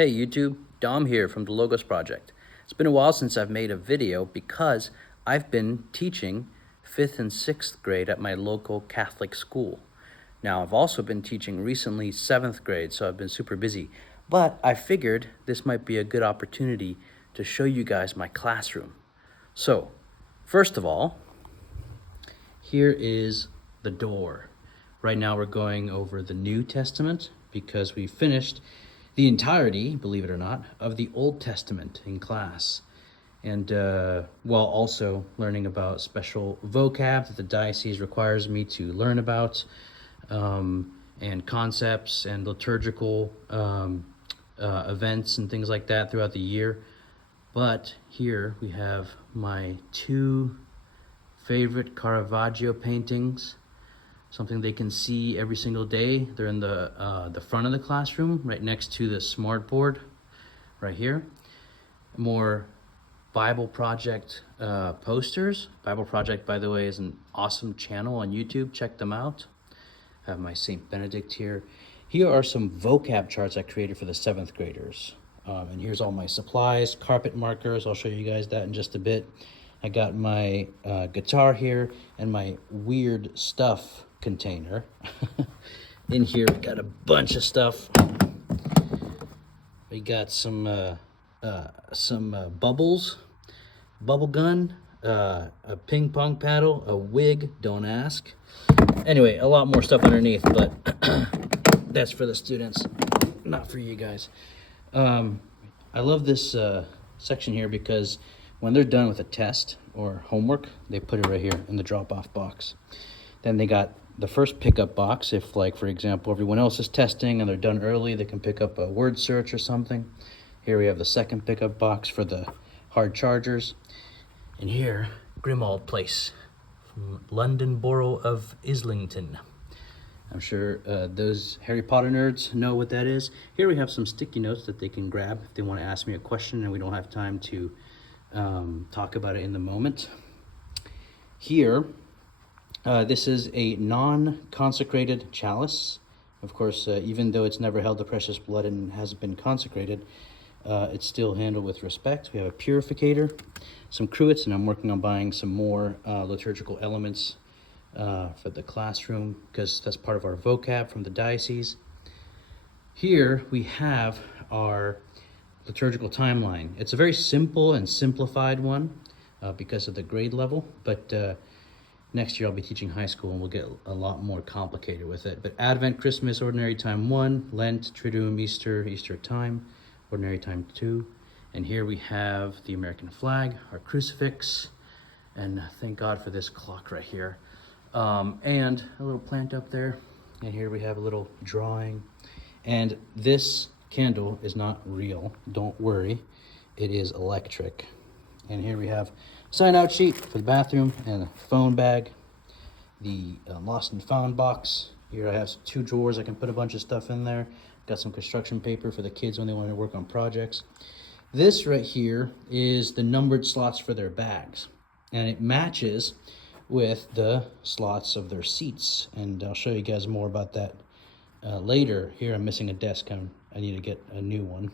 Hey YouTube, Dom here from the Logos Project. It's been a while since I've made a video because I've been teaching 5th and 6th grade at my local Catholic school. Now I've also been teaching recently 7th grade, so I've been super busy. But I figured this might be a good opportunity to show you guys my classroom. So, first of all, here is the door. Right now we're going over the New Testament because we finished the entirety, believe it or not, of the Old Testament in class. And while also learning about special vocab that the diocese requires me to learn about, and concepts and liturgical events and things like that throughout the year. But here we have my two favorite Caravaggio paintings, something they can see every single day. They're in the front of the classroom, right next to the smart board, right here. More Bible Project posters. Bible Project, by the way, is an awesome channel on YouTube. Check them out. I have my St. Benedict here. Here are some vocab charts I created for the 7th graders. And here's all my supplies, carpet markers. I'll show you guys that in just a bit. I got my guitar here and my weird stuff container. In here we got a bunch of stuff. We got some bubbles, bubble gun, a ping pong paddle, a wig, don't ask. Anyway, a lot more stuff underneath, but that's for the students, not for you guys. I love this section here because when they're done with a test or homework, they put it right here in the drop-off box. Then they got the first pickup box. If, like, for example, everyone else is testing and they're done early, they can pick up a word search or something. Here we have the second pickup box for the hard chargers. And here, Grimald Place, from London Borough of Islington. I'm sure those Harry Potter nerds know what that is. Here we have some sticky notes that they can grab if they want to ask me a question and we don't have time to talk about it in the moment. Here, this is a non-consecrated chalice. Of course, even though it's never held the precious blood and hasn't been consecrated, it's still handled with respect. We have a purificator, some cruets, and I'm working on buying some more liturgical elements for the classroom because that's part of our vocab from the diocese. Here we have our liturgical timeline. It's a very simple and simplified one because of the grade level, but next year I'll be teaching high school and we'll get a lot more complicated with it. But Advent, Christmas, Ordinary Time 1, Lent, Triduum, Easter, Easter Time, Ordinary Time 2. And here we have the American flag, our crucifix, and thank God for this clock right here. And a little plant up there. And here we have a little drawing. And this candle is not real, don't worry. It is electric. And here we have sign out sheet for the bathroom and a phone bag, the lost and found box. Here I have 2 drawers. I can put a bunch of stuff in there. Got some construction paper for the kids when they want to work on projects. This right here is the numbered slots for their bags, and it matches with the slots of their seats. And I'll show you guys more about that later. Here I'm missing a desk. I need to get a new one.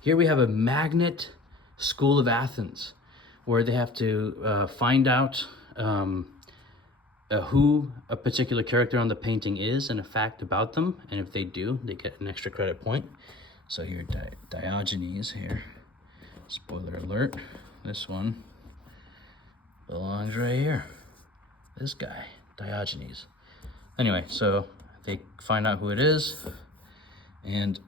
Here we have a magnet School of Athens, where they have to find out who a particular character on the painting is and a fact about them. And if they do, they get an extra credit point. So here, Diogenes here. Spoiler alert, this one belongs right here. This guy, Diogenes. Anyway, so they find out who it is and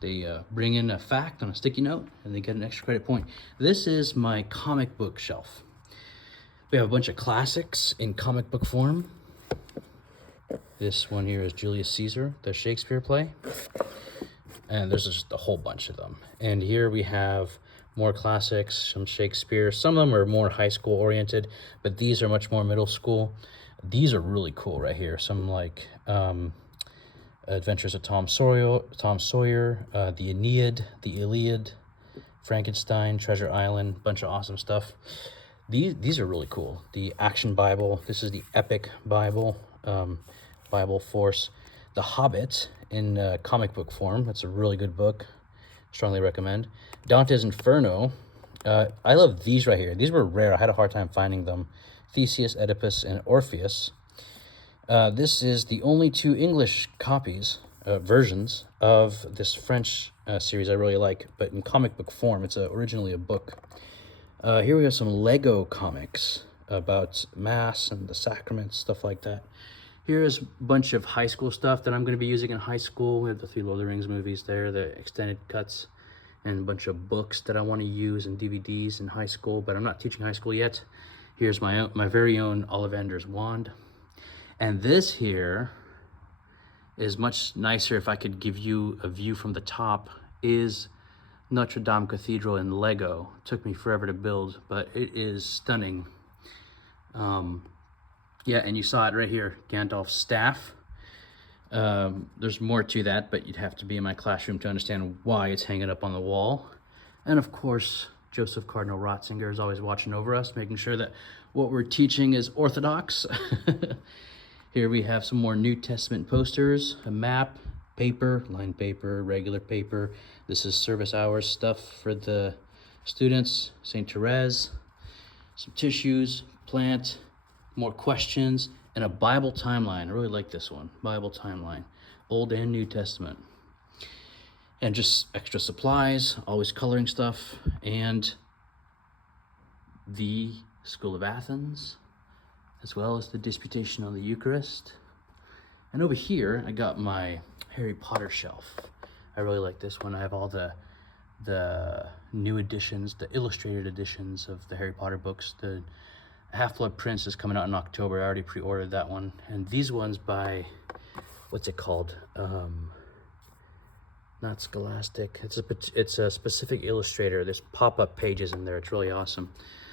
they bring in a fact on a sticky note and they get an extra credit point. This is my comic book shelf. We have a bunch of classics in comic book form. This one here is Julius Caesar, the Shakespeare play. And there's just a whole bunch of them. And here we have more classics, some Shakespeare. Some of them are more high school oriented, but these are much more middle school. These are really cool right here. Some like Adventures of Tom Sawyer, the Aeneid, the Iliad, Frankenstein, Treasure Island, bunch of awesome stuff. These are really cool. The Action Bible, this is the Epic Bible, Bible Force. The Hobbit in comic book form. It's a really good book. Strongly recommend. Dante's Inferno. I love these right here. These were rare. I had a hard time finding them. Theseus, Oedipus, and Orpheus. This is the only 2 English copies, versions of this French series I really like, but in comic book form. It's originally a book. Here we have some Lego comics about Mass and the sacraments, stuff like that. Here's a bunch of high school stuff that I'm going to be using in high school. We have the 3 Lord of the Rings movies there, the extended cuts, and a bunch of books that I want to use and DVDs in high school, but I'm not teaching high school yet. Here's my very own Ollivander's wand. And this here is much nicer. If I could give you a view from the top, is Notre Dame Cathedral in Lego. It took me forever to build, but it is stunning. Yeah, and you saw it right here, Gandalf's staff. There's more to that, but you'd have to be in my classroom to understand why it's hanging up on the wall. And of course, Joseph Cardinal Ratzinger is always watching over us, making sure that what we're teaching is orthodox. Here we have some more New Testament posters, a map, paper, lined paper, regular paper. This is service hours stuff for the students, St. Therese, some tissues, plant, more questions, and a Bible timeline. I really like this one, Bible timeline, Old and New Testament. And just extra supplies, always coloring stuff, and the School of Athens, as well as the Disputation on the Eucharist. And over here, I got my Harry Potter shelf. I really like this one. I have all the new editions, the illustrated editions of the Harry Potter books. The Half-Blood Prince is coming out in October. I already pre-ordered that one. And these ones by, what's it called? Not Scholastic. It's a specific illustrator. There's pop-up pages in there. It's really awesome.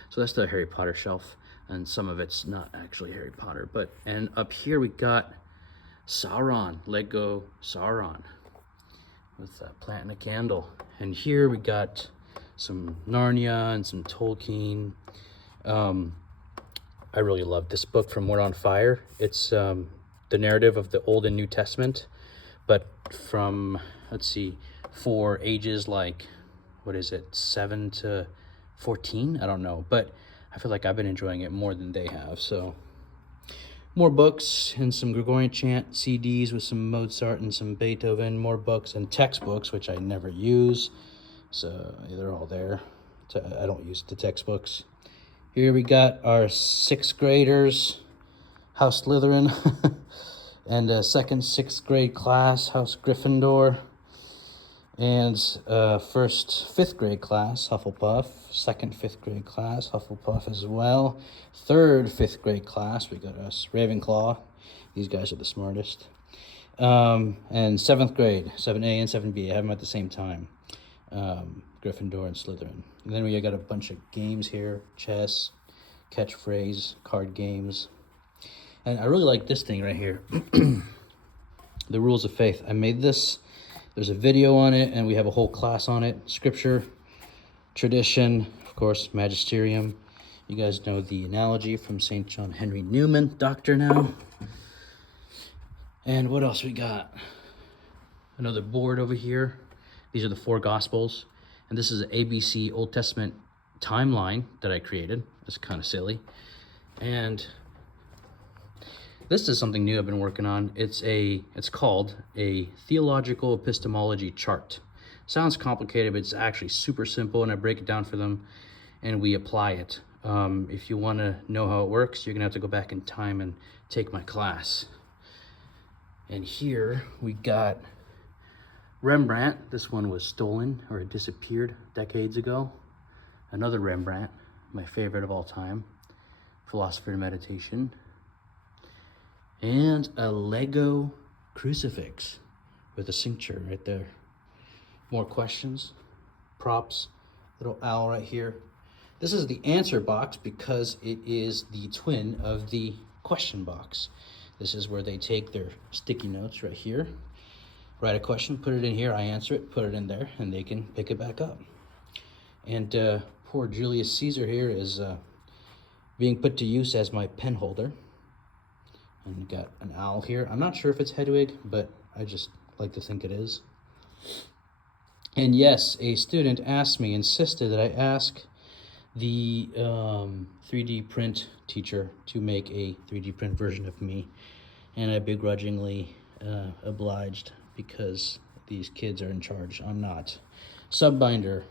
So that's the Harry Potter shelf, and some of it's not actually Harry Potter. And up here we got Sauron, Lego Sauron, with a plant and a candle. And here we got some Narnia and some Tolkien. I really love this book from Word on Fire. It's the narrative of the Old and New Testament, but from, let's see, for ages like, what is it, 7 to 14? I don't know, but I feel like I've been enjoying it more than they have. So more books and some Gregorian chant CDs with some Mozart and some Beethoven, more books and textbooks, which I never use. So they're all there. I don't use the textbooks. Here we got our 6th graders, House Slytherin, and a second 6th grade class, House Gryffindor, and first 5th grade class, Hufflepuff, second 5th grade class, Hufflepuff as well, third 5th grade class, we got us, Ravenclaw. These guys are the smartest. And 7th grade, 7A and 7B, I have them at the same time. Gryffindor and Slytherin. And then we got a bunch of games here, chess, catchphrase, card games. And I really like this thing right here, the Rules of Faith. I made this, there's a video on it, and we have a whole class on it. Scripture, tradition, of course, magisterium. You guys know the analogy from St. John Henry Newman, doctor now. And what else we got? Another board over here. These are the 4 Gospels. And this is an ABC Old Testament timeline that I created. It's kind of silly. And this is something new I've been working on. It's called a theological epistemology chart. Sounds complicated, but it's actually super simple, and I break it down for them and we apply it. If you want to know how it works, you're gonna have to go back in time and take my class. And here we got Rembrandt. This one was stolen, or it disappeared decades ago. Another Rembrandt, my favorite of all time, Philosopher in Meditation. And a Lego crucifix with a cincture right there. More questions, props, little owl right here. This is the answer box because it is the twin of the question box. This is where they take their sticky notes right here, write a question, put it in here, I answer it, put it in there, and they can pick it back up. And poor Julius Caesar here is being put to use as my pen holder. And you got an owl here. I'm not sure if it's Hedwig, but I just like to think it is. And yes, a student insisted that I ask the 3D print teacher to make a 3D print version of me. And I begrudgingly obliged because these kids are in charge. I'm not. Subbinder.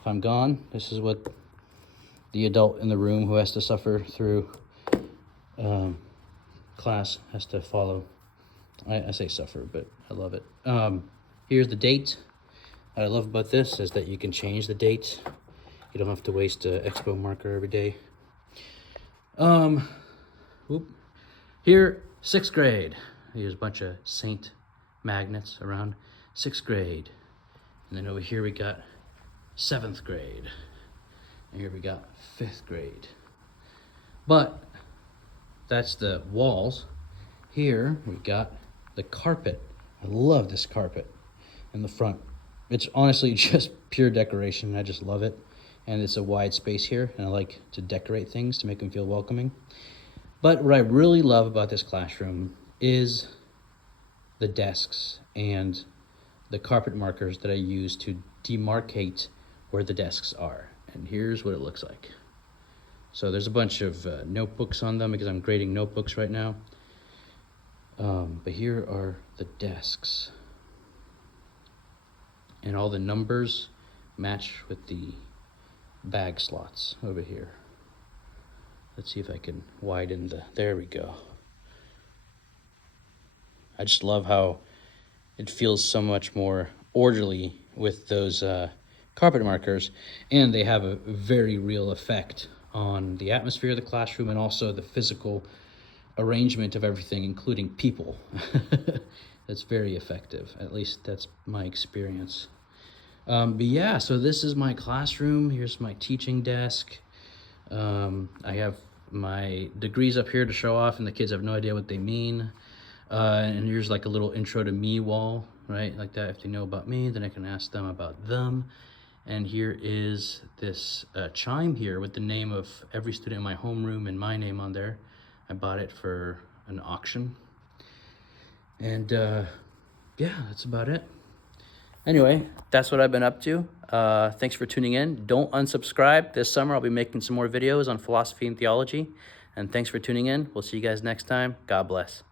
If I'm gone, this is what the adult in the room who has to suffer through class has to follow. I say suffer, but I love it. Here's the date. What I love about this is that you can change the date. You don't have to waste an expo marker every day. Here, 6th grade. Here's a bunch of Saint magnets around 6th grade. And then over here we got 7th grade. And here we got 5th grade. But that's the walls. Here we got the carpet. I love this carpet in the front. It's honestly just pure decoration. I just love it. And it's a wide space here, and I like to decorate things to make them feel welcoming. But what I really love about this classroom is the desks and the carpet markers that I use to demarcate where the desks are. And here's what it looks like. So there's a bunch of notebooks on them because I'm grading notebooks right now. But here are the desks. And all the numbers match with the bag slots over here. Let's see if I can widen there we go. I just love how it feels so much more orderly with those carpet markers, and they have a very real effect on the atmosphere of the classroom and also the physical arrangement of everything, including people. That's very effective. At least that's my experience. But yeah, so this is my classroom. Here's my teaching desk. I have my degrees up here to show off, and the kids have no idea what they mean. And here's like a little intro to me wall, right? Like that. If they know about me, then I can ask them about them. And here is this chime here with the name of every student in my homeroom and my name on there. I bought it for an auction. And yeah, that's about it. Anyway, that's what I've been up to. Thanks for tuning in. Don't unsubscribe. This summer I'll be making some more videos on philosophy and theology. And thanks for tuning in. We'll see you guys next time. God bless.